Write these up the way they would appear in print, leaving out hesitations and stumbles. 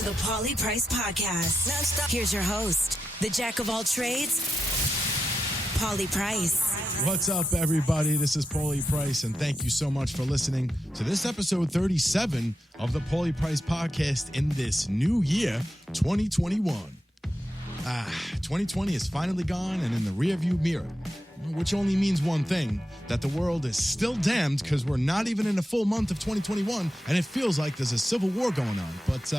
to the Pauly Price Podcast. Non-stop. Here's your host, the jack of all trades, Pauly Price. What's up, everybody? This is Pauly Price, and thank you so much for listening to this episode 37 of the Pauly Price Podcast in this new year, 2021. 2020 is finally gone and in the rearview mirror, which only means one thing, that the world is still damned because we're not even in a full month of 2021, and it feels like there's a civil war going on. But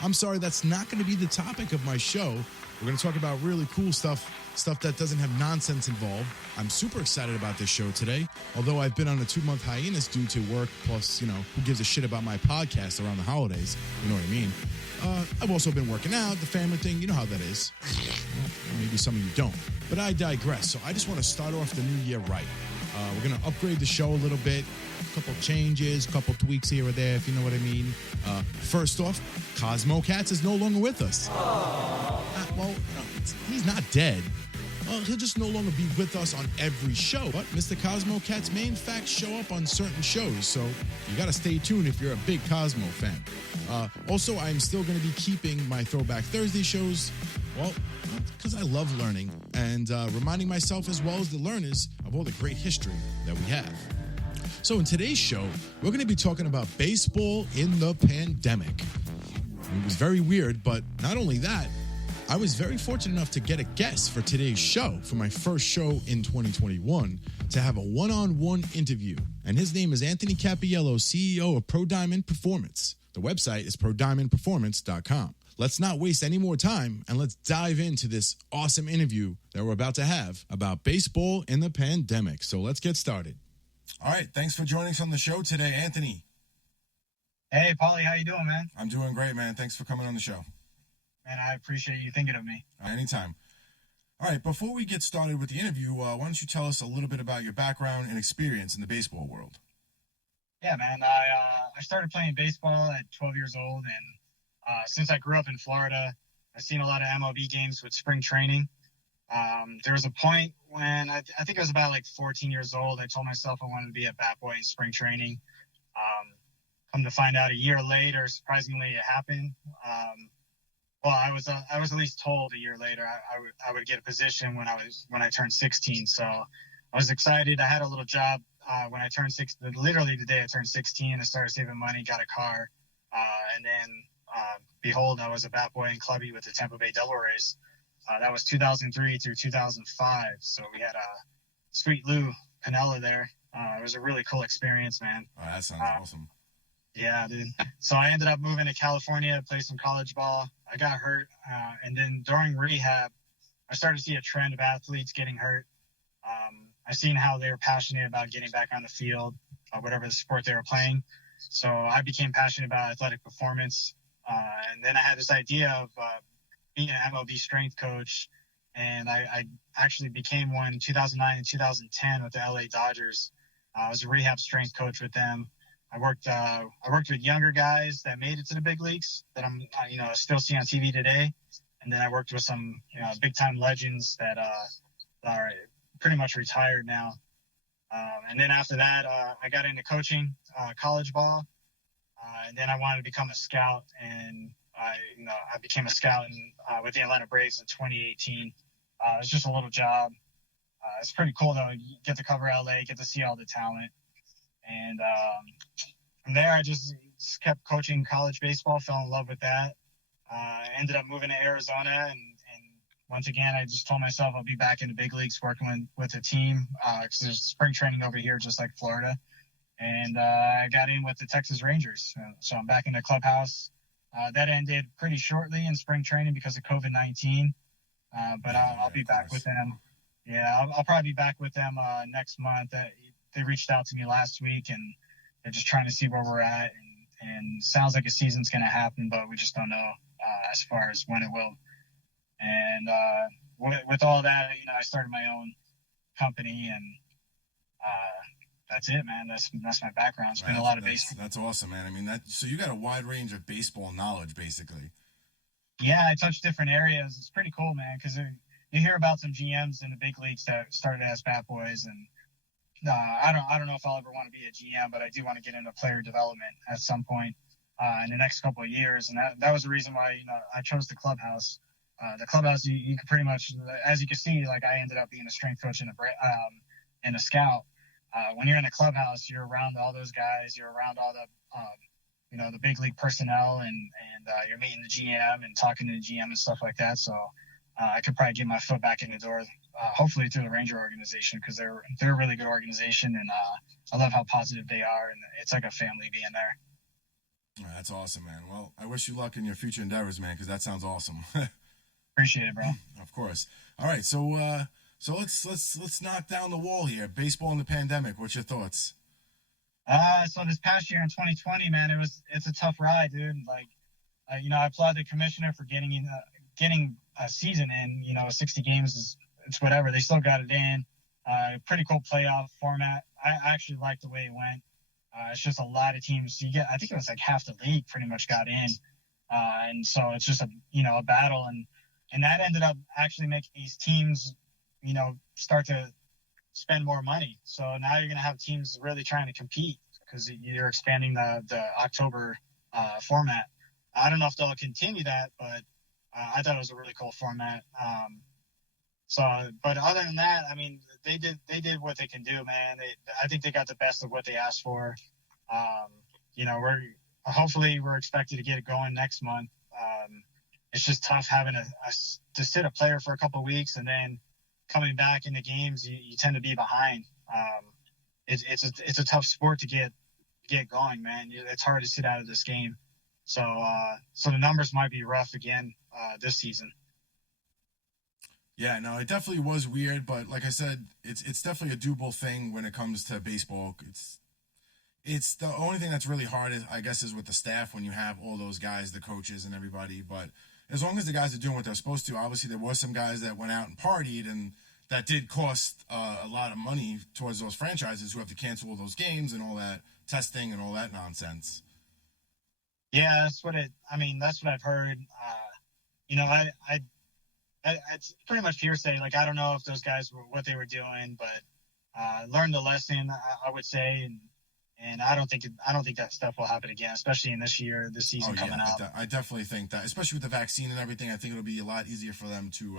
I'm sorry, that's not going to be the topic of my show. We're going to talk about really cool stuff that doesn't have nonsense involved. I'm super excited about this show today, although I've been on a 2-month hiatus due to work, plus, who gives a shit about my podcast around the holidays? You know what I mean? I've also been working out, the family thing, you know how that is. Well, maybe some of you don't, but I digress. So I just want to start off the new year right. We're going to upgrade the show a little bit, a couple changes, a couple tweaks here or there, if you know what I mean. First off, Cosmo Cats is no longer with us. He's not dead. Well, he'll just no longer be with us on every show. But Mr. Cosmo Cats may in fact show up on certain shows, so you got to stay tuned if you're a big Cosmo fan. Also, I'm still going to be keeping my Throwback Thursday shows, well, because I love learning and reminding myself as well as the learners of all the great history that we have. So in today's show, we're going to be talking about baseball in the pandemic. It was very weird, but not only that, I was very fortunate enough to get a guest for today's show, for my first show in 2021, to have a one-on-one interview. And his name is Anthony Cappiello, CEO of Pro Diamond Performance. The website is prodiamondperformance.com. Let's not waste any more time, and let's dive into this awesome interview that we're about to have about baseball in the pandemic. So let's get started. All right, thanks for joining us on the show today, Anthony. Hey, Pauly, how you doing, man? I'm doing great, man. Thanks for coming on the show. Man, I appreciate you thinking of me. Anytime. All right, before we get started with the interview, why don't you tell us a little bit about your background and experience in the baseball world? Yeah, man, I started playing baseball at 12 years old, and since I grew up in Florida, I've seen a lot of MLB games with spring training. There was a point when I think I was about like 14 years old. I told myself I wanted to be a bat boy in spring training. Come to find out a year later, surprisingly, it happened. Well, I was at least told a year later I would get a position when I turned 16. So I was excited. I had a little job when I turned 16. Literally the day I turned 16, I started saving money, got a car, and then behold, I was a bat boy in clubby with the Tampa Bay Devil Rays. That was 2003 through 2005. So we had Sweet Lou Piniella there. It was a really cool experience, man. Oh, that sounds awesome. Yeah, dude. So I ended up moving to California, play some college ball. I got hurt, and then during rehab, I started to see a trend of athletes getting hurt. I seen how they were passionate about getting back on the field, whatever the sport they were playing. So I became passionate about athletic performance, and then I had this idea of being an MLB strength coach, and I actually became one in 2009 and 2010 with the LA Dodgers. I was a rehab strength coach with them. I worked with younger guys that made it to the big leagues that I'm still see on TV today, and then I worked with some big time legends that are pretty much retired now. And then after that, I got into coaching college ball, and then I wanted to become a scout, and I became a scout with the Atlanta Braves in 2018. It was just a little job. It's pretty cool though. You get to cover LA, get to see all the talent. And from there, I just kept coaching college baseball, fell in love with that. Ended up moving to Arizona. And once again, I just told myself I'll be back in the big leagues working with a team because there's spring training over here, just like Florida. And I got in with the Texas Rangers. So I'm back in the clubhouse. That ended pretty shortly in spring training because of COVID-19. But I'll be back with them. Yeah, I'll probably be back with them next month. They reached out to me last week, and they're just trying to see where we're at. And sounds like a season's going to happen, but we just don't know as far as when it will. And with all that, I started my own company, and that's it, man. That's my background. It's been a lot of baseball. That's awesome, man. I mean, so you got a wide range of baseball knowledge, basically. Yeah, I touch different areas. It's pretty cool, man, because you hear about some GMs in the big leagues that started as bat boys, and I don't know if I'll ever want to be a GM, but I do want to get into player development at some point. in the next couple of years. And that was the reason why, I chose the clubhouse. The clubhouse, you could pretty much, as you can see, like I ended up being a strength coach and a scout. When you're in the clubhouse, you're around all those guys. You're around all the big league personnel, and you're meeting the GM and talking to the GM and stuff like that. So I could probably get my foot back in the door, hopefully through the Ranger organization, because they're a really good organization, and I love how positive they are, and it's like a family being there. That's awesome, man. Well, I wish you luck in your future endeavors, man, because that sounds awesome. Appreciate it, bro. Of course. All right, so let's knock down the wall here. Baseball in the pandemic. What's your thoughts? So this past year in 2020, man, it's a tough ride, dude. Like, I applaud the commissioner for getting a season in. 60 games it's whatever. They still got it in. Pretty cool playoff format. I actually like the way it went. It's just a lot of teams. I think it was like half the league pretty much got in, and so it's just a battle, and that ended up actually making these teams, start to spend more money. So now you're going to have teams really trying to compete because you're expanding the October format. I don't know if they'll continue that, but I thought it was a really cool format. But other than that, I mean, they did what they can do, man. I think they got the best of what they asked for. We're expected to get it going next month. It's just tough having to sit a player for a couple of weeks, and then coming back into games, you tend to be behind. It's a tough sport to get going, man. It's hard to sit out of this game. So the numbers might be rough again this season. Yeah, no, it definitely was weird, but like I said, it's definitely a doable thing when it comes to baseball. It's the only thing that's really hard, I guess, is with the staff when you have all those guys, the coaches and everybody. But as long as the guys are doing what they're supposed to, obviously there was some guys that went out and partied, and that did cost a lot of money towards those franchises who have to cancel all those games and all that testing and all that nonsense. Yeah, that's what I've heard. It's pretty much hearsay. Like, I don't know if those guys were what they were doing, but learned the lesson, I would say, and I don't think that stuff will happen again, especially in this season coming out. I definitely think that, especially with the vaccine and everything, I think it'll be a lot easier for them to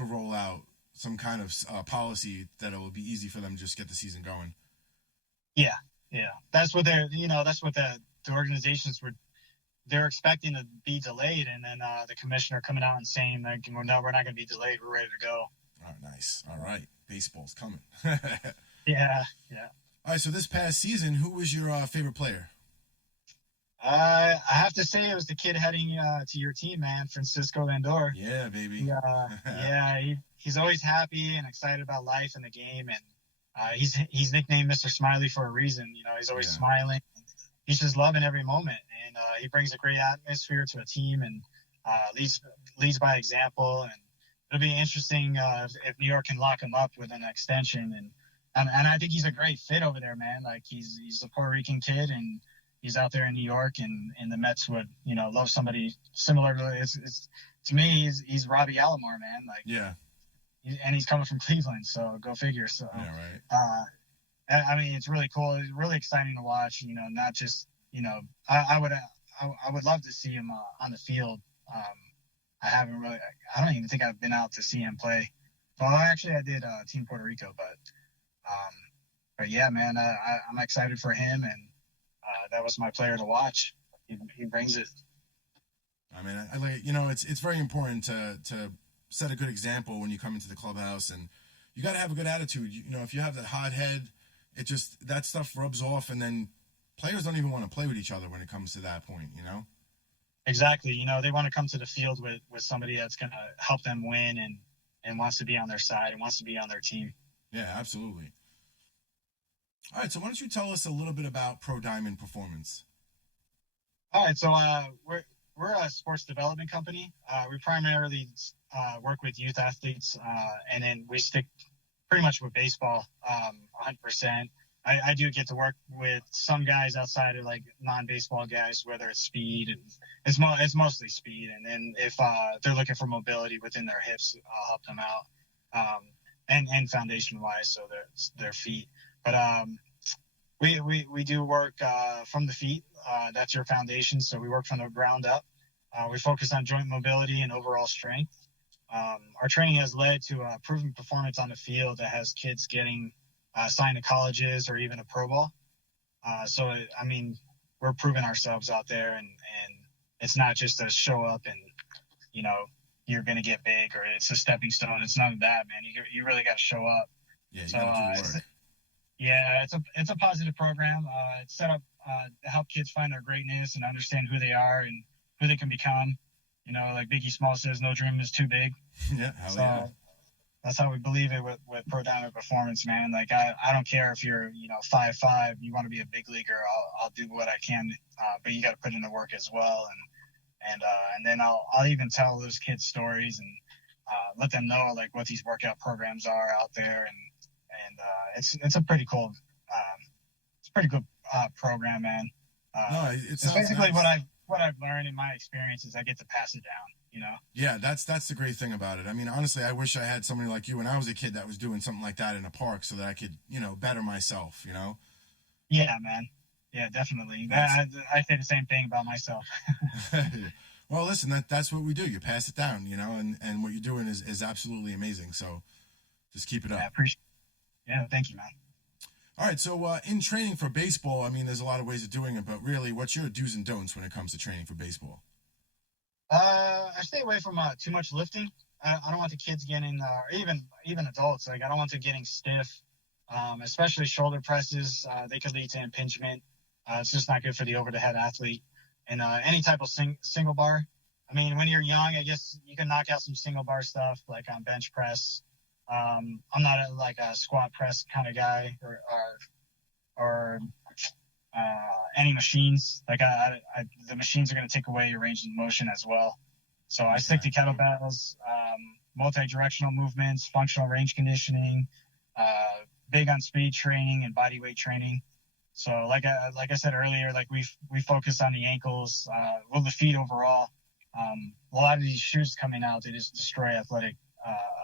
roll out some kind of policy that it will be easy for them to just get the season going. Yeah, that's what the organizations they're expecting to be delayed, and then the commissioner coming out and saying that, no, we're not going to be delayed. We're ready to go. Oh, nice. All right. Baseball's coming. Yeah. All right. So this past season, who was your favorite player? I have to say it was the kid heading to your team, man, Francisco Lindor. Yeah, baby. He's always happy and excited about life and the game, and he's nicknamed Mr. Smiley for a reason. He's always smiling. He's just loving every moment, and he brings a great atmosphere to a team, and leads by example. And it'll be interesting if New York can lock him up with an extension, and I think he's a great fit over there, man. Like, he's a Puerto Rican kid, and he's out there in New York, and the Mets would love somebody similar to to me. He's Robbie Alomar, man. Like, yeah, and he's coming from Cleveland, so go figure. So yeah, right. I mean, it's really cool. It's really exciting to watch. Not just I would love to see him on the field. I don't even think I've been out to see him play. Well, actually, I did Team Puerto Rico, but yeah, man, I'm excited for him, and that was my player to watch. He brings it. I mean, I like it's very important to set a good example when you come into the clubhouse, and you got to have a good attitude. If you have that hot head, that stuff rubs off, and then players don't even want to play with each other when it comes to that point, Exactly. They want to come to the field with somebody that's going to help them win and wants to be on their side and wants to be on their team. Yeah, absolutely. All right, so why don't you tell us a little bit about Pro Diamond Performance? All right, so we're a sports development company. We primarily work with youth athletes, and then we stick pretty much with baseball, 100%. I do get to work with some guys outside of like non-baseball guys, whether it's speed, and it's mostly speed. And then if they're looking for mobility within their hips, I'll help them out, and foundation wise, so their feet. But We do work from the feet. That's your foundation. So we work from the ground up. We focus on joint mobility and overall strength. Our training has led to a proven performance on the field that has kids getting signed to colleges or even a pro ball. I mean, we're proving ourselves out there, and it's not just a show up and, you know, you're going to get big or it's a stepping stone. It's none of that, man. You really got to show up. Yeah, you got to do work. Yeah, it's a positive program. It's set up to help kids find their greatness and understand who they are and who they can become. You know, like Biggie Small says, no dream is too big. Yeah, yeah. That's how we believe it with Pro Dynamic Performance, man. Like, I don't care if you're, 5'5", you want to be a big leaguer. I'll do what I can, but you got to put in the work as well. And then I'll even tell those kids stories and let them know like what these workout programs are out there, and it's a pretty cool, program, man. No, it's basically nice. What I've learned in my experiences. I get to pass it down. Yeah, that's the great thing about it. I mean, honestly, I wish I had somebody like you when I was a kid that was doing something like that in a park so that I could, better myself, Yeah, man. Yeah, definitely. I say the same thing about myself. Well, listen, that's what we do. You pass it down, and what you're doing is absolutely amazing. So just keep it up. I appreciate it. Yeah, thank you, man. All right, so in training for baseball, I mean, there's a lot of ways of doing it, but really, what's your do's and don'ts when it comes to training for baseball? I stay away from too much lifting. I don't want the kids getting, or even adults. Like, I don't want them getting stiff, especially shoulder presses. They could lead to impingement. It's just not good for the over-the-head athlete. And any type of single bar. I mean, when you're young, I guess you can knock out some single bar stuff, like on bench press. I'm not a squat press kind of guy, or any machines. Like the machines are going to take away your range of motion as well. So I stick to kettlebells, multi-directional movements, functional range conditioning, big on speed training and body weight training. So like I said earlier, like we focus on the ankles, the feet overall. A lot of these shoes coming out, they just destroy athletic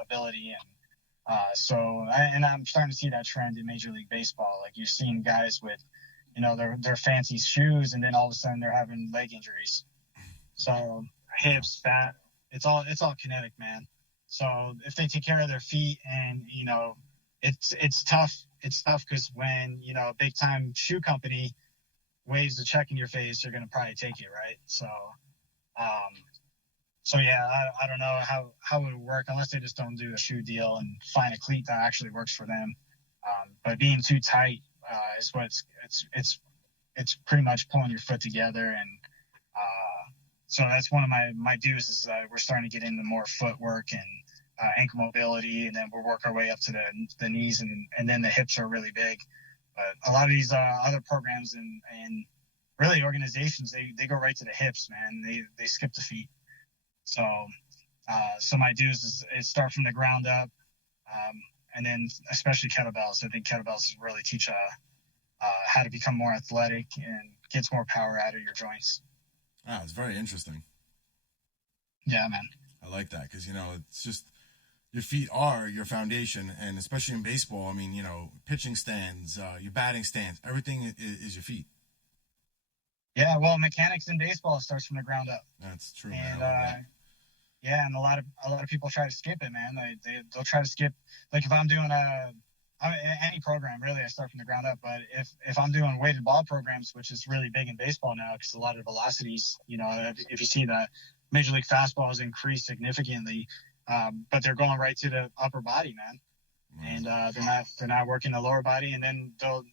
ability, and I'm starting to see that trend in Major League Baseball. Like, you're seeing guys with, their fancy shoes, and then all of a sudden they're having leg injuries. So hips, fat, it's all kinetic, man. So if they take care of their feet, and it's tough. It's tough because when a big time shoe company waves a check in your face, you're gonna probably take it, right? So yeah, I don't know how it would work unless they just don't do a shoe deal and find a cleat that actually works for them. But being too tight is what it's pretty much pulling your foot together, and so that's one of my do's is we're starting to get into more footwork and ankle mobility, and then we'll work our way up to the knees, and then the hips are really big. But a lot of these other programs and really organizations, they go right to the hips, man. They skip the feet. So my dues is start from the ground up, and then especially kettlebells. I think kettlebells really teach how to become more athletic and gets more power out of your joints. Ah, it's very interesting. Yeah, man. I like that because, it's just your feet are your foundation, and especially in baseball, I mean, pitching stands, your batting stance, everything is your feet. Yeah, well, mechanics in baseball starts from the ground up. That's true, and, man. Yeah, and a lot of people try to skip it, man. They'll try to skip. Like, if I'm doing any program, really, I start from the ground up. But if I'm doing weighted ball programs, which is really big in baseball now, because a lot of velocities, if you see that Major League fastball has increased significantly, but they're going right to the upper body, man. And they're not working the lower body, and then they'll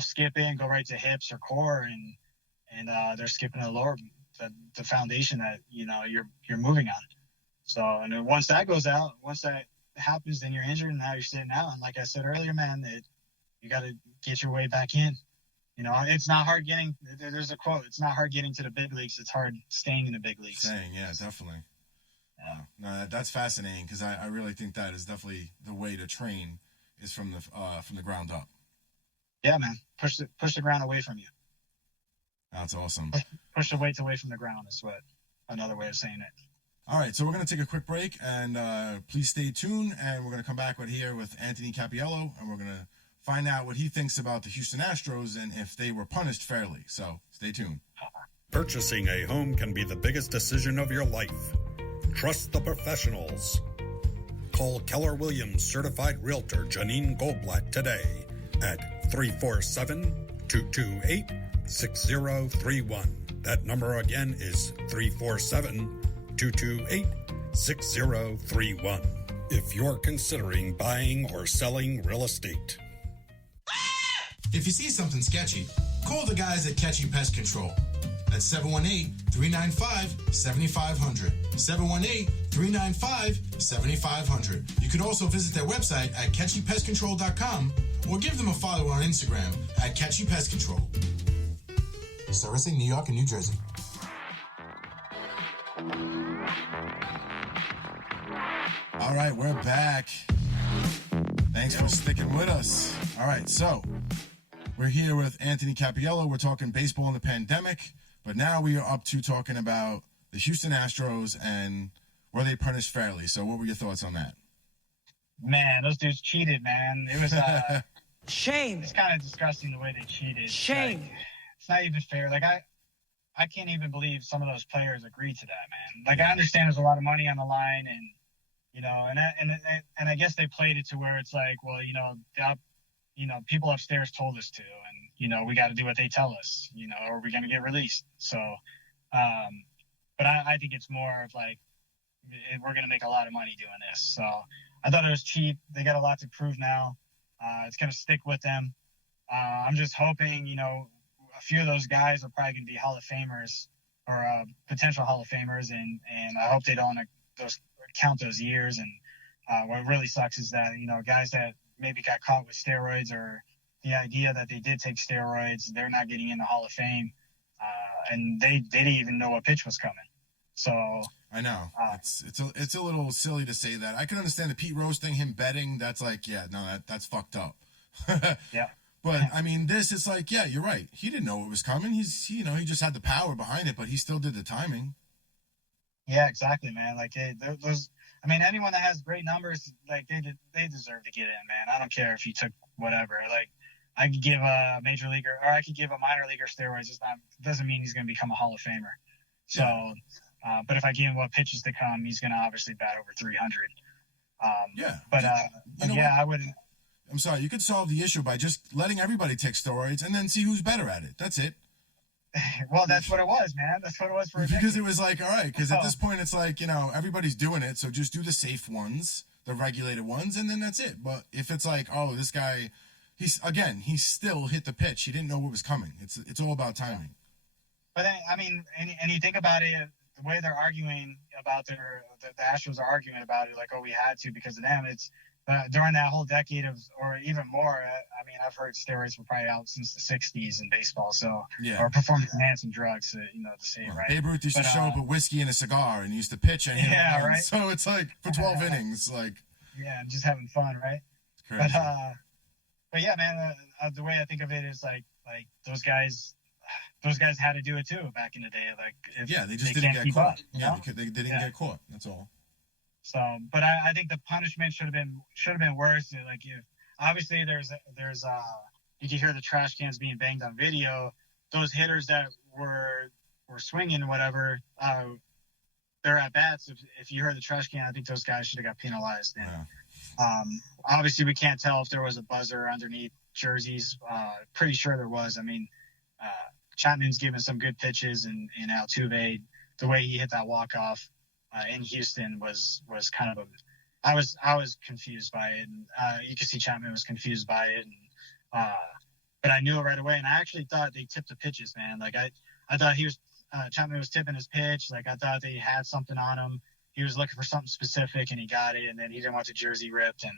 skip it and go right to hips or core, and they're skipping the lower. The foundation that you're moving on. So, and then once that goes out, once that happens, then you're injured, and now you're sitting out. And like I said earlier, man, you got to get your way back in. It's not hard getting. There's a quote: "It's not hard getting to the big leagues. It's hard staying in the big leagues." Yeah, definitely. Yeah. No, that's fascinating because I really think that is definitely the way to train is from the ground up. Yeah, man. Push the ground away from you. That's awesome. Push the weights away from the ground is what another way of saying it. All right, so we're going to take a quick break, and please stay tuned, and we're going to come back here with Anthony Cappiello, and we're going to find out what he thinks about the Houston Astros and if they were punished fairly. So stay tuned. Purchasing a home can be the biggest decision of your life. Trust the professionals. Call Keller Williams Certified Realtor Janine Goldblatt today at 347-228-6031. That number again is 347-228-6031. If you're considering buying or selling real estate. If you see something sketchy, call the guys at Catchy Pest Control. That's 718-395-7500. 718-395-7500. You could also visit their website at catchypestcontrol.com or give them a follow on Instagram at Catchy Pest Control. Servicing New York and New Jersey. All right, we're back. Thanks for sticking with us. All right, so we're here with Anthony Cappiello. We're talking baseball in the pandemic, but now we are up to talking about the Houston Astros and were they punished fairly? So what were your thoughts on that? Man, those dudes cheated, man. It was shame. It's kind of disgusting the way they cheated. Shame. Like, it's not even fair. Like I can't even believe some of those players agreed to that, man. Like I understand there's a lot of money on the line, and and I guess they played it to where it's like, well, people upstairs told us to, and we got to do what they tell us, or we're gonna get released. So, but I think it's more of like we're gonna make a lot of money doing this. So I thought it was cheap. They got a lot to prove now. It's gonna stick with them. I'm just hoping, a few of those guys are probably gonna be Hall of Famers or potential Hall of Famers, and I hope they don't count those years. And what really sucks is that guys that maybe got caught with steroids or the idea that they did take steroids, they're not getting in the Hall of Fame, and they didn't even know what pitch was coming. So I know it's a little silly to say that. I can understand the Pete Rose thing, him betting. That's like, that's fucked up. Yeah. But I mean, this is like, yeah, you're right. He didn't know it was coming. He just had the power behind it, but he still did the timing. Yeah, exactly, man. Like anyone that has great numbers, like they deserve to get in, man. I don't care if you took whatever. Like I could give a major leaguer or I could give a minor leaguer steroids. It doesn't mean he's going to become a Hall of Famer. So, but if I give him what pitches to come, he's going to obviously bat over 300. I wouldn't. I'm sorry. You could solve the issue by just letting everybody take steroids and then see who's better at it. That's it. Well, that's what it was, man. That's what it was for a decade. Because it was like, all right, because at this point it's like, everybody's doing it, so just do the safe ones, the regulated ones, and then that's it. But if it's like, oh, this guy, he still hit the pitch. He didn't know what was coming. It's all about timing. But then, and you think about it, the way they're arguing about the Astros are arguing about it, like, oh, we had to because of them. It's during that whole decade or even more. I've heard steroids were probably out since the 60s in baseball. So, or performance-enhancing drugs, to say it right. Babe Ruth used to show up with whiskey and a cigar and used to pitch. And right. So it's like for 12 innings, like. Yeah, and just having fun, right? It's crazy. But yeah, man, the way I think of it is like those guys had to do it too back in the day. Like, they just didn't get caught. They didn't get caught. That's all. So, but I think the punishment should have been worse. Like, if obviously there's you can hear the trash cans being banged on video. Those hitters that were swinging, whatever, they're at bats. If you heard the trash can, I think those guys should have got penalized. And, obviously we can't tell if there was a buzzer underneath jerseys. Pretty sure there was. Chapman's given some good pitches, and Altuve, the way he hit that walk-off in Houston was kind of I was confused by it, and you could see Chapman was confused by it, and but I knew it right away, and I actually thought they tipped the pitches, man. Like I thought Chapman was tipping his pitch. Like I thought they had something on him. He was looking for something specific, and he got it, and then he didn't want the jersey ripped, and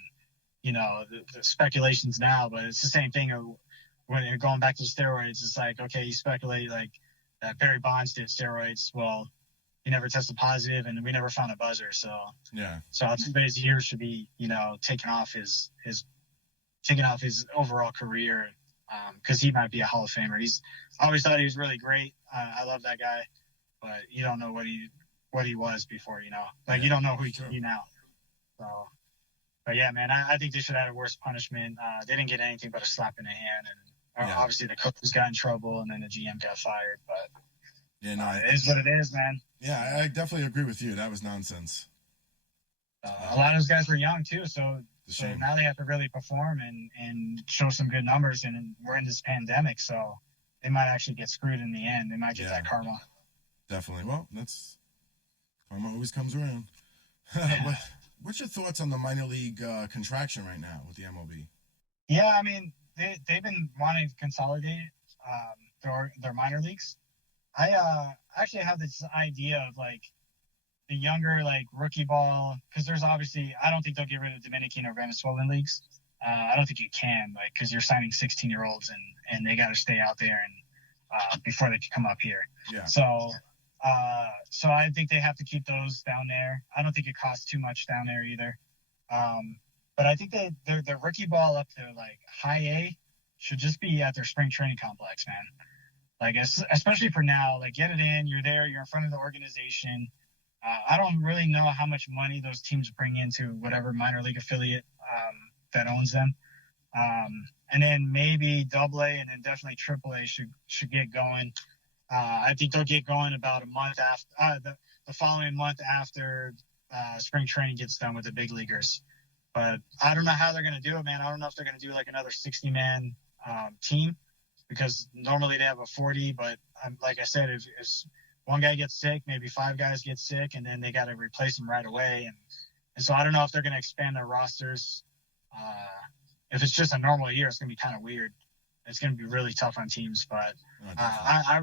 the speculations now, but it's the same thing when you're going back to steroids. It's like, okay, you speculate like that Barry Bonds did steroids. Well, he never tested positive, and we never found a buzzer. So Altuve's years should be, taken off his overall career, because he might be a Hall of Famer. I always thought he was really great. I love that guy, but you don't know what he was before, you don't know who he can be now. So, But yeah, man, I think they should have had a worse punishment. They didn't get anything but a slap in the hand, and obviously the coaches got in trouble, and then the GM got fired. But yeah, no, it is what it is, man. Yeah, I definitely agree with you. That was nonsense. A lot of those guys were young too, so now they have to really perform and show some good numbers. And we're in this pandemic, so they might actually get screwed in the end. They might get that karma. Definitely. Well, that's karma always comes around. What's your thoughts on the minor league contraction right now with the MLB? Yeah, I mean, they've been wanting to consolidate their minor leagues. I actually have this idea of like the younger like rookie ball, because there's obviously, I don't think they'll get rid of Dominican or Venezuelan leagues. I don't think you can, like, because you're signing 16-year-olds and they got to stay out there and before they can come up here. Yeah. So I think they have to keep those down there. I don't think it costs too much down there either. But I think their rookie ball up to like high A should just be at their spring training complex, man. Like, especially for now, like, get it in. You're there. You're in front of the organization. I don't really know how much money those teams bring into whatever minor league affiliate that owns them. And then maybe AA and then definitely AAA should get going. I think they'll get going about a month after the following month after spring training gets done with the big leaguers. But I don't know how they're going to do it, man. I don't know if they're going to do like another 60-man team, because normally they have a 40. But like I said, if one guy gets sick, maybe 5 guys get sick, and then they got to replace them right away. And so I don't know if they're going to expand their rosters. If it's just a normal year, it's going to be kind of weird. It's going to be really tough on teams. But I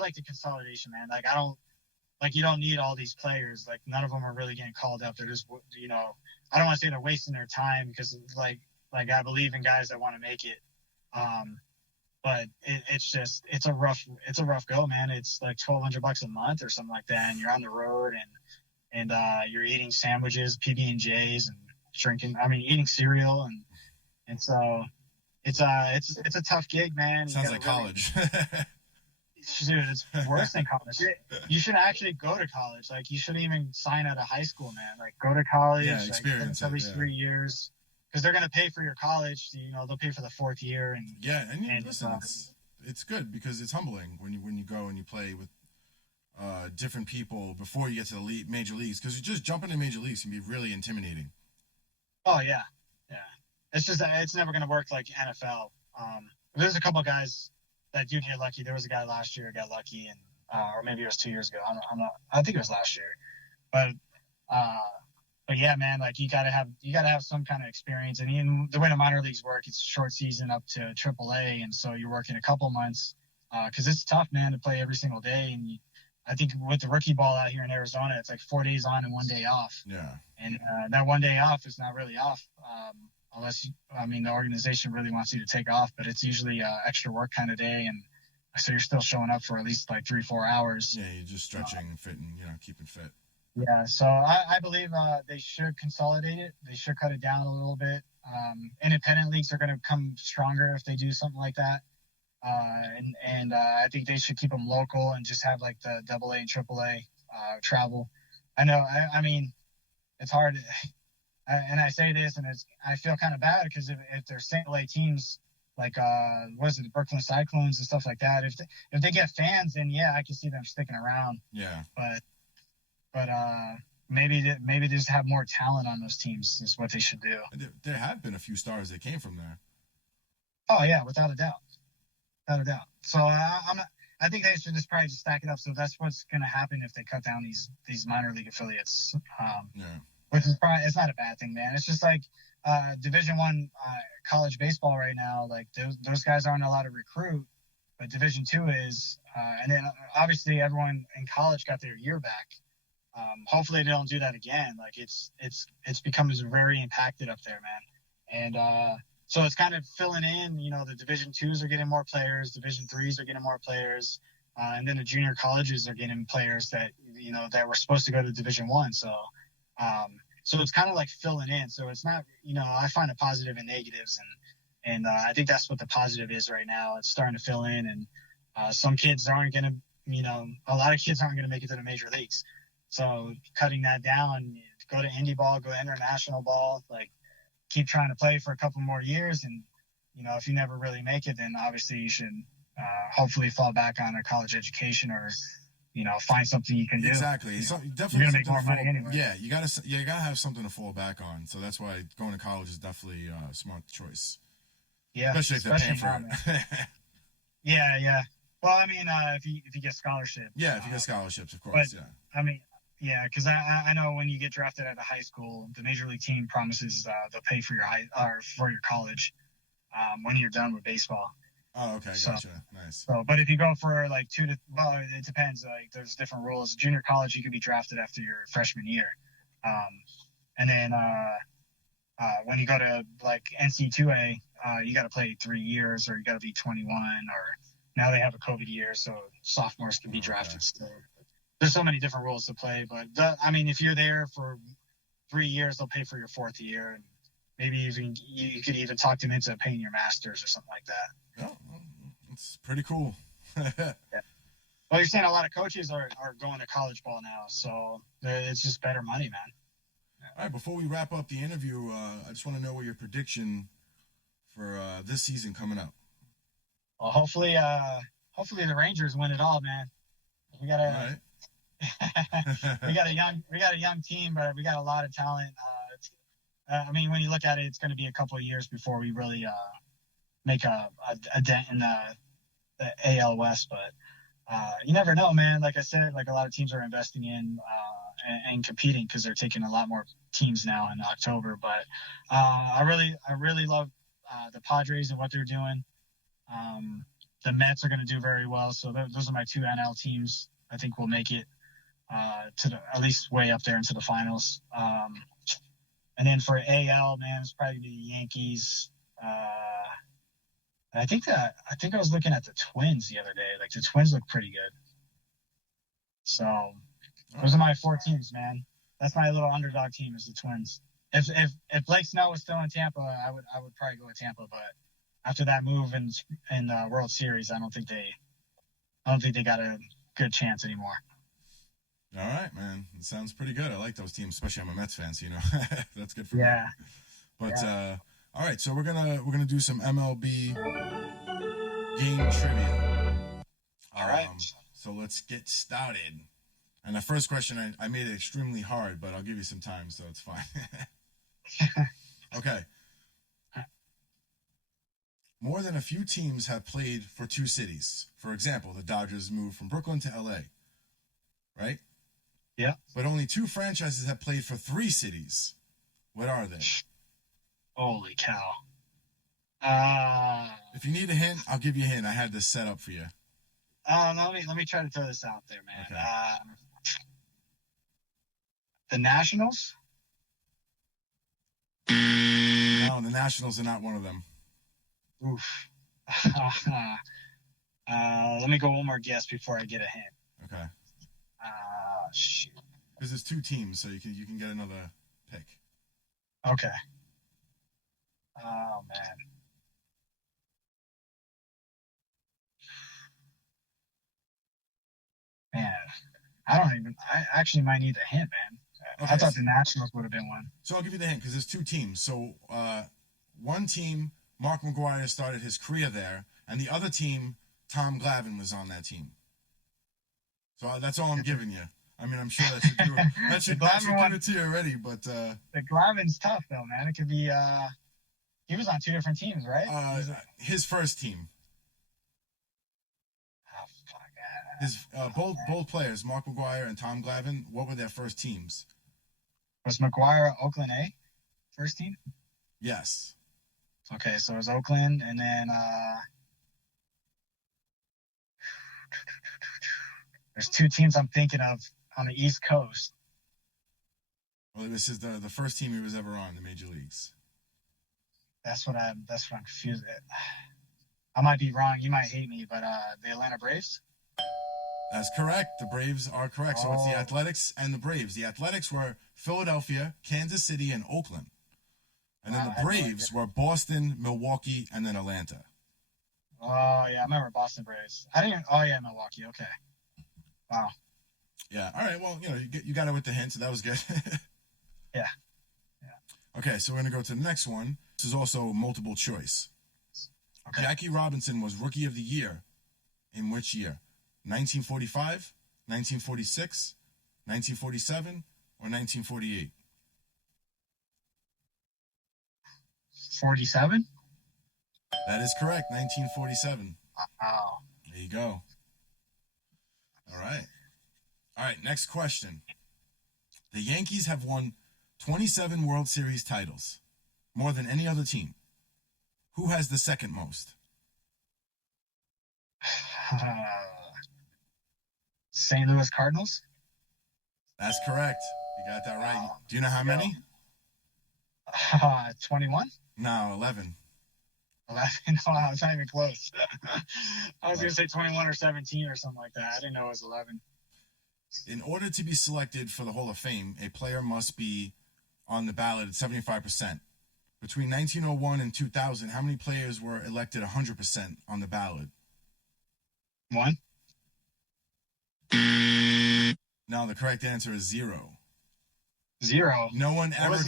like the consolidation, man. Like, you don't need all these players. Like, none of them are really getting called up. They're just, I don't want to say they're wasting their time, because like I believe in guys that want to make it. But it's a rough go, man. It's like $1,200 a month or something like that, and you're on the road and you're eating sandwiches, PB&Js, and eating cereal, and so it's a tough gig, man. Sounds like college. Dude, it's worse than college. You should actually go to college. Like, you shouldn't even sign out of high school, man. Like, go to college. Yeah, experience every 3 years, because they're going to pay for your college. They'll pay for the 4th year. And listen, it's good because it's humbling when you go and you play with different people before you get to the major leagues, because you just jump into major leagues can be really intimidating. Oh yeah. It's just that it's never going to work like NFL. There's a couple of guys that do get lucky. There was a guy last year who got lucky, and or maybe it was 2 years ago. I think it was last year. But yeah, man, like, you gotta have some kind of experience. And even the way the minor leagues work, it's a short season up to AAA, and so you're working a couple months because it's tough, man, to play every single day. And I think with the rookie ball out here in Arizona, it's like 4 days on and 1 day off. Yeah. And that 1 day off is not really off. Unless, the organization really wants you to take off, but it's usually extra work kind of day. And so you're still showing up for at least like 3-4 hours. Yeah, you're just stretching, fitting, keeping fit. Yeah, so I believe they should consolidate it. They should cut it down a little bit. Independent leagues are going to come stronger if they do something like that. And I think they should keep them local and just have like the AA and AAA travel. I know, it's hard. And I say this, and I feel kind of bad, because if they're single A teams, like the Brooklyn Cyclones and stuff like that, if they get fans, then yeah, I can see them sticking around. Yeah. But maybe they just have more talent on those teams is what they should do. There have been a few stars that came from there. Oh yeah, without a doubt. So I think they should probably just stack it up. So that's what's going to happen if they cut down these minor league affiliates. Yeah. Which is probably, it's not a bad thing, man. It's just like Division I college baseball right now. Like, those guys aren't allowed to recruit, but Division II is. And then obviously everyone in college got their year back. Hopefully they don't do that again. Like, it's become very impacted up there, man. And so it's kind of filling in. The Division IIs are getting more players. Division IIIs are getting more players. And then the junior colleges are getting players that that were supposed to go to Division I. So it's kind of like filling in. So it's not, I find a positive and negatives, and I think that's what the positive is right now. It's starting to fill in, and some kids aren't going to, a lot of kids aren't going to make it to the major leagues. So cutting that down, go to indie ball, go to international ball, like keep trying to play for a couple more years. And, if you never really make it, then obviously you should hopefully fall back on a college education or, find something you can do. Exactly. So definitely you're gonna make more money anyway. Yeah, you gotta have something to fall back on. So that's why going to college is definitely a smart choice. Yeah, especially if they're paying for it. Yeah. Well, I mean, if you get scholarship. Yeah, if you get scholarships, of course. But, I mean, yeah, because I know when you get drafted out of high school, the major league team promises they'll pay for for your college when you're done with baseball. Oh, okay, gotcha. Nice. So, but if you go for like it depends. Like, there's different rules. Junior college, you can be drafted after your freshman year, and then when you go to like NC2A, you got to play 3 years, or you got to be 21, or now they have a COVID year, so sophomores can be drafted still. There's so many different rules to play, but if you're there for 3 years, they'll pay for your 4th year, and maybe even you could even talk them into paying your masters or something like that. Oh, it's pretty cool. Yeah. Well, you're saying a lot of coaches are going to college ball now, so it's just better money, man. All right, before we wrap up the interview, I just want to know what your prediction for this season coming up. Well, hopefully the Rangers win it all, man. We got we got a young team, but we got a lot of talent. When you look at it, it's going to be a couple of years before we really make a dent in the AL West, but you never know, man. Like I said, like a lot of teams are investing in and competing because they're taking a lot more teams now in October. But I really love the Padres and what they're doing. The Mets are going to do very well. So those are my 2 NL teams. I think we'll make it to at least way up there into the finals. And then for AL, man, it's probably the Yankees. And I think I was looking at the Twins the other day. Like, the Twins look pretty good. So those are my 4 teams, man. That's my little underdog team, is the Twins. If Blake Snell was still in Tampa, I would probably go with Tampa. But after that move in the World Series, I don't think they got a good chance anymore. All right, man. It sounds pretty good. I like those teams, especially I'm a Mets fan, so that's good for me. But all right, so we're gonna do some MLB game trivia. All right. So let's get started. And the first question, I made it extremely hard, but I'll give you some time, so it's fine. Okay. More than a few teams have played for 2 cities. For example, the Dodgers moved from Brooklyn to LA, right? Yeah. But only 2 franchises have played for 3 cities. What are they? Holy cow. If you need a hint, I'll give you a hint. I had this set up for you. Let me try to throw this out there, man. Okay. The Nationals? No, the Nationals are not one of them. Oof. Let me go one more guess before I get a hint. Okay. Shoot. Because there's 2 teams, so you can get another pick. Okay. Oh, man. Man, I actually might need a hint, man. Okay. I thought the Nationals would have been one. So I'll give you the hint because there's 2 teams. So one team, Mark McGwire started his career there, and the other team, Tom Glavine was on that team. So that's all I'm giving you. I mean, I'm sure that should do it. That should give it to you already, but... the Glavine's tough, though, man. It could be... he was on 2 different teams, right? His first team. Oh, fuck. His both players, Mark McGwire and Tom Glavine, what were their first teams? Was McGwire Oakland A? First team? Yes. Okay, so it was Oakland, and then... there's 2 teams I'm thinking of on the East Coast. Well, this is the first team he was ever on, the major leagues. That's what I'm confused at. I might be wrong. You might hate me, but the Atlanta Braves? That's correct. The Braves are correct. So it's the Athletics and the Braves. The Athletics were Philadelphia, Kansas City, and Oakland. And then the Braves were Boston, Milwaukee, and then Atlanta. Oh, yeah. I remember Boston Braves. Oh, yeah, Milwaukee. Okay. Wow. Yeah. All right. Well, you got it with the hint, so that was good. Yeah. Okay, so we're going to go to the next one. This is also multiple choice. Okay. Jackie Robinson was Rookie of the Year in which year? 1945, 1946, 1947, or 1948? 47? That is correct, 1947. Wow. There you go. All right. All right, next question. The Yankees have won 27 World Series titles, more than any other team. Who has the second most? St. Louis Cardinals? That's correct. You got that right. Do you know how many? 21? No, 11. 11? No, it's not even close. I was going to say 21 or 17 or something like that. I didn't know it was 11. In order to be selected for the Hall of Fame, a player must be on the ballot at 75%. Between 1901 and 2000, how many players were elected 100% on the ballot? 1? No, the correct answer is 0. 0? No one ever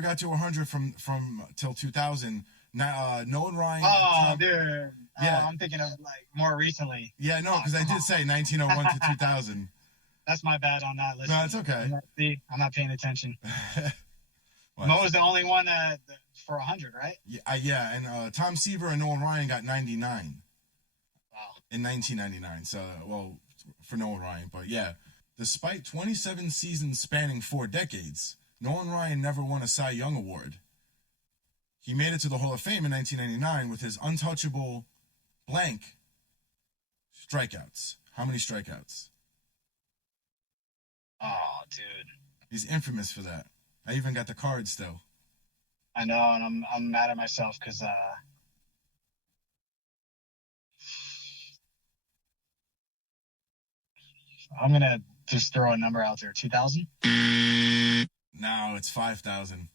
got to 100 from till 2000. Now, Nolan Ryan. Oh, dude. Yeah. I'm thinking of like more recently. Yeah, no, because I did say 1901 to 2000. That's my bad on that list. No, it's okay. I'm not paying attention. Well, Mo was the only one for 100, right? Yeah, and Tom Seaver and Nolan Ryan got 99 Wow. in 1999. So, well, for Nolan Ryan, but yeah, despite 27 seasons spanning 4 decades, Nolan Ryan never won a Cy Young Award. He made it to the Hall of Fame in 1999 with his untouchable blank strikeouts. How many strikeouts? Oh, dude. He's infamous for that. I even got the card still. I know, and I'm mad at myself because I'm gonna just throw a number out there. 2,000? No, it's 5,000.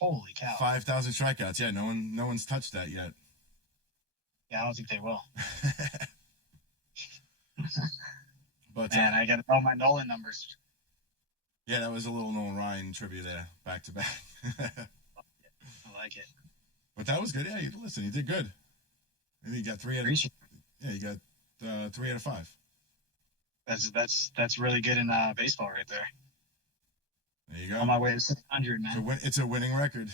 Holy cow! 5,000 strikeouts. Yeah, no one's touched that yet. Yeah, I don't think they will. But Man, I gotta know my Nolan numbers. yeah, that was a little Nolan Ryan trivia there, back to back. I like it. But that was good. Yeah, listen, you did good. And you got 3 out of Appreciate yeah, you got 3 out of 5. That's really good in baseball right there. There you go. On my way to 600, man. It's a winning record.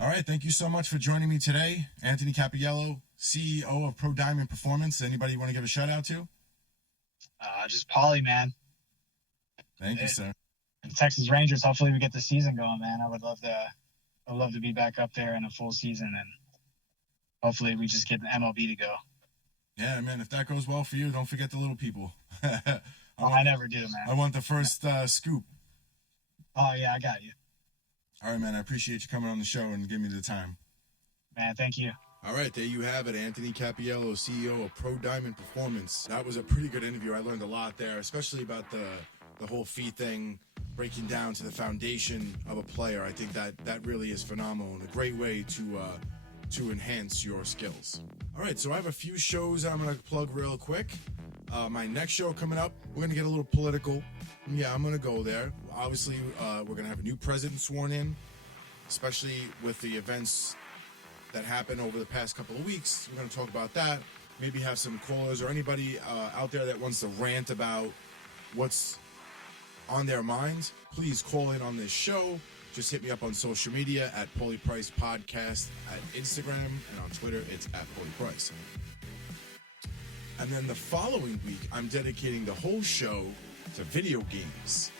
All right, thank you so much for joining me today, Anthony Cappiello, CEO of Pro Diamond Performance. Anybody you want to give a shout out to? Just Pauly, man. Thank you, sir. The Texas Rangers. Hopefully, we get the season going, man. I'd love to be back up there in a full season, and hopefully, we just get the MLB to go. Yeah, man. If that goes well for you, don't forget the little people. I never do, man. I want the first scoop. Oh yeah, I got you, All right, man. I appreciate you coming on the show and giving me the time. man. Thank you. All right, there you have it. Anthony Cappiello, CEO of Pro Diamond Performance. That was a pretty good interview. I learned a lot there, especially about the whole fee thing, breaking down to the foundation of a player. I think that really is phenomenal and a great way to enhance your skills. All right, so I have a few shows I'm going to plug real quick. My next show coming up, we're going to get a little political. Yeah, I'm going to go there. Obviously, we're going to have a new president sworn in, especially with the events that happened over the past couple of weeks. We're going to talk about that. Maybe have some callers or anybody out there that wants to rant about what's on their minds. Please call in on this show. Just hit me up on social media at Pauly Price Podcast at Instagram, and on Twitter, it's at Pauly Price. And then the following week, I'm dedicating the whole show to video games.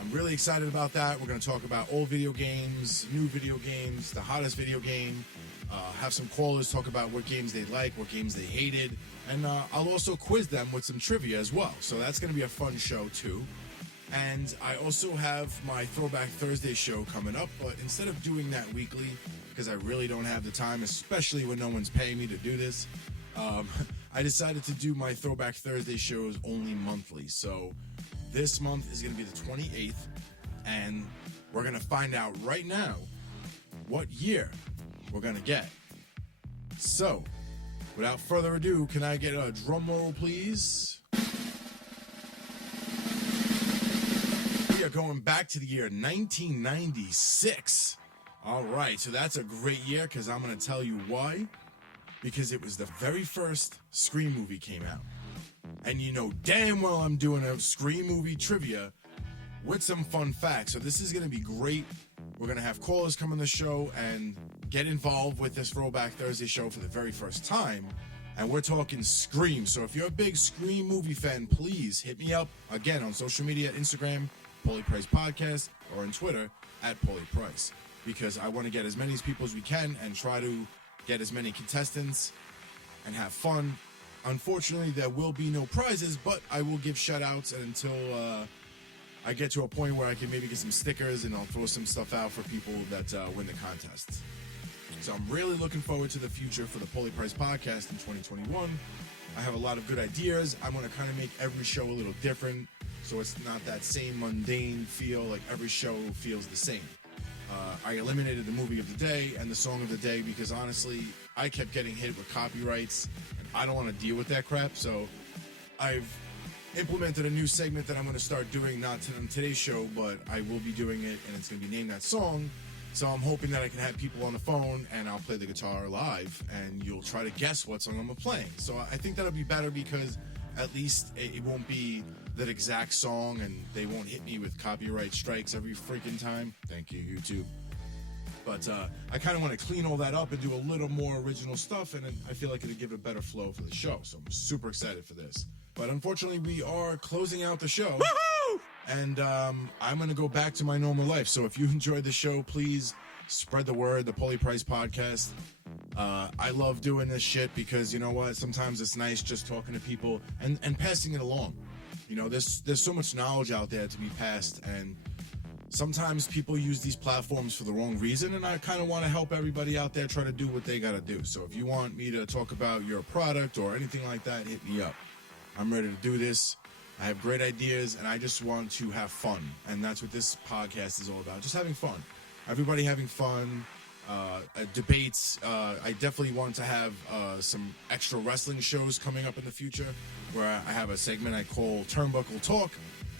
I'm really excited about that. We're going to talk about old video games, new video games, the hottest video game. Have some callers talk about what games they like, what games they hated. And I'll also quiz them with some trivia as well. So that's going to be a fun show too. And I also have my Throwback Thursday show coming up. But instead of doing that weekly, because I really don't have the time, especially when no one's paying me to do this, I decided to do my Throwback Thursday shows only monthly. So this month is going to be the 28th, and we're going to find out right now what year we're going to get. So, without further ado, can I get a drum roll, please? We are going back to the year 1996. All right, so that's a great year because I'm going to tell you why. Because it was the very first Scream movie came out. And you know damn well I'm doing a Scream movie trivia with some fun facts. So this is going to be great. We're going to have callers come on the show and get involved with this Throwback Thursday show for the very first time. And we're talking Scream. So if you're a big Scream movie fan, please hit me up again on social media, Instagram, Pauly Price Podcast, or on Twitter at Pauly Price. Because I want to get as many people as we can and try to get as many contestants and have fun. Unfortunately, there will be no prizes, but I will give shout outs until I get to a point where I can maybe get some stickers and I'll throw some stuff out for people that win the contest. So I'm really looking forward to the future for the Pauly Price Podcast in 2021. I have a lot of good ideas. I'm going to kind of make every show a little different so it's not that same mundane feel, like every show feels the same. I eliminated the movie of the day and the song of the day because honestly, I kept getting hit with copyrights and I don't want to deal with that crap. So I've implemented a new segment that I'm going to start doing, not on today's show, but I will be doing it and it's going to be named that song. So I'm hoping that I can have people on the phone and I'll play the guitar live and you'll try to guess what song I'm playing. So I think that'll be better because at least it won't be that exact song and they won't hit me with copyright strikes every freaking time. Thank you, YouTube. But I kind of want to clean all that up and do a little more original stuff, and I feel like it'll give a better flow for the show. So I'm super excited for this. But unfortunately, we are closing out the show. Woohoo! And I'm going to go back to my normal life. So if you enjoyed the show, please spread the word, the Pauly Price Podcast. I love doing this shit because, you know what, sometimes it's nice just talking to people and passing it along. You know, there's so much knowledge out there to be passed, and sometimes people use these platforms for the wrong reason, and I kind of want to help everybody out there try to do what they got to do. So if you want me to talk about your product or anything like that, hit me up. I'm ready to do this. I have great ideas, and I just want to have fun, and that's what this podcast is all about, just having fun. Everybody having fun, debates. I definitely want to have some extra wrestling shows coming up in the future where I have a segment I call Turnbuckle Talk,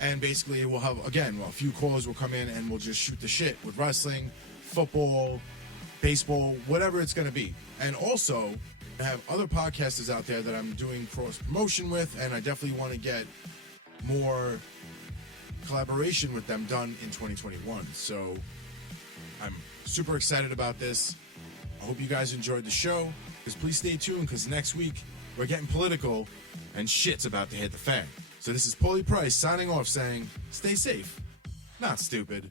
and basically we'll have, again, a few callers will come in and we'll just shoot the shit with wrestling, football, baseball, whatever it's going to be. And also, I have other podcasters out there that I'm doing cross promotion with, and I definitely want to get more collaboration with them done in 2021. So I'm super excited about this. I hope you guys enjoyed the show. Because please stay tuned, because next week we're getting political and shit's about to hit the fan. So this is Pauly Price signing off saying, stay safe, not stupid.